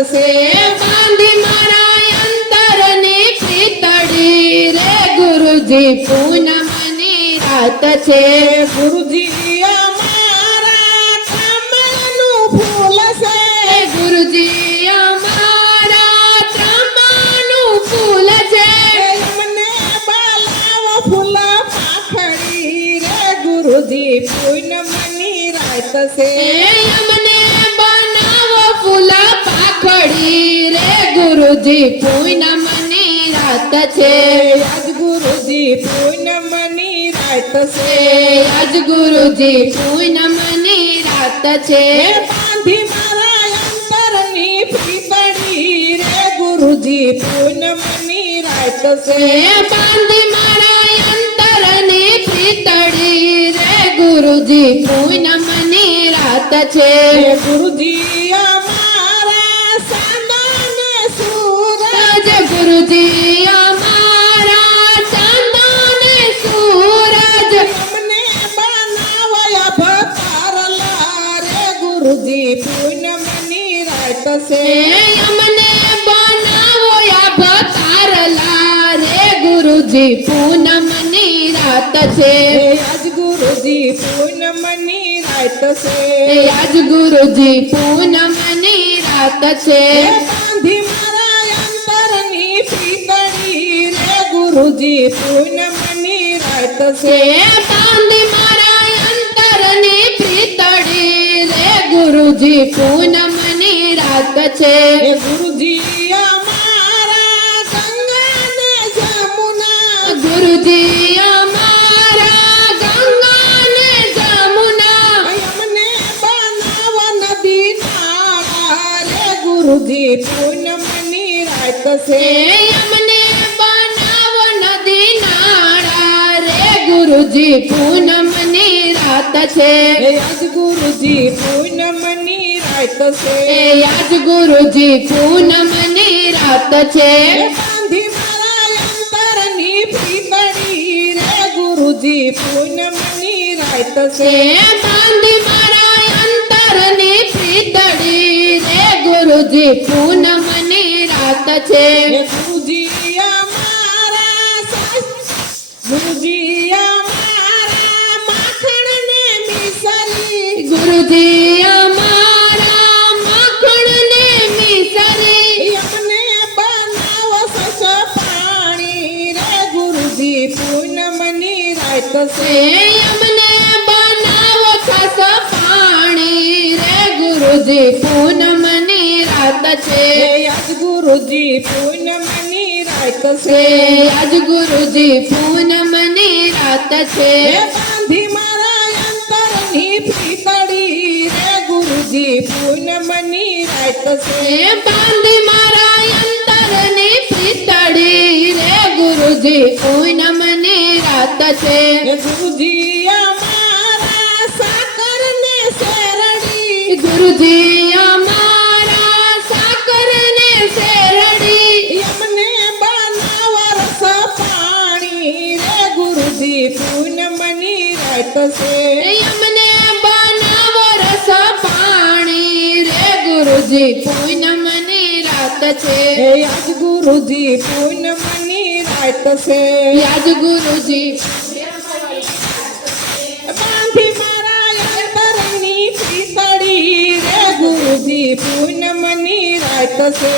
છે બાંધી મારા અંતરની પ્રીતડી રે ગુરુજી પૂનમની રાત છે ગુરુજી અમારા કમળનું ફૂલ છે ગુરુજી અમારા ત્રંબાનું ફૂલ છે અમને બોલાવો ફૂલ પાખડી રે ગુરુજી પૂનમની રાત છે અમને બનાવો ફૂલ પાખડી રે ગુરુજી પૂનમની રાત છે આજ ગુરુજી પૂનમની રાત છે આજ ગુરુજી પૂનમની રાત છે બાંધી મારા અંતરની પ્રીતડી રે ગુરુજી પૂનમની રાત છે બાંધી મારા અંતરની પ્રીતડી રે ગુરુજી પૂનમની રાત છે ગુરુજી અમારા સાંદને સૂરજ ગુરુજી અમારા ચાંદને સૂરજ અમને બનાવયા ભતારલા રે ગુરુજી પૂનમની રાત છે અમને બનાવો ભતારલા રે ગુરુજી પૂનમની રાત છે આજ ગુરુજી પૂનમની રાત છે આજ ગુરુજી પૂનમની રાત છે બાંધી મારા અંતરની પ્રીતડી રે ગુરુજી પૂનમની રાત છે બાંધી મારા અંતરની પ્રીતડી રે ગુરુજી પૂનમની રાત છે ગુરુજી અમારા ગંગાને જમુના ગુરુજી અમારા ગંગા ને જમુના અમને બનાવ નદી નાળા રે ગુરુજી પૂનમની રાત છે અમને બનાવો નદી નાળા રે ગુરુજી પૂનમની રાત છે આજ ગુરુજી પૂનમની રાત છે આજ ગુરુજી પૂનમની રાત છે બાંધી મારા અંતરની પ્રીતડી રે ગુરુજી પૂનમની રાત છે બાંધી મારા અંતરની પ્રીતડી રે ગુરુજી પૂનમની રાત છે ગુરુજી અમારા ગુરુજી અમારા માખણને મિસરી ગુરુજી અમારા માખણ ને મિસરી અમને બનાવ સસ પાણી રે ગુરુજી પૂનમની રાત છે અમને બનાવો ખાસ પાણી રે ગુરુજી પૂનમની રાત છે આજ ગુરુજી પૂનમની રાત છે આજ ગુરુજી પૂનમની રાત છે બાંધી મારા અંતરની પ્રીતડી રે ગુરુજી પૂનમની રાત છે બાંધી મારા અંતરની પ્રીતડી રે ગુરુજી પૂનમની રાત છે ગુરુજી અમારા સાકર ને શેરડી ગુરુજી અમારા સાકર ને શેરડી અમને બનાવ રસ પાણી રે ગુરુજી પૂનમની રાત છે અમને બનાવો રસ પાણી રે ગુરુજી પૂનમની રાત છે આજ ગુરુજી પૂનમની રાત છે આજ ગુરુજી બાંધી મારા અંતરની પ્રીતડી રે ગુરુજી પૂનમની રાત છે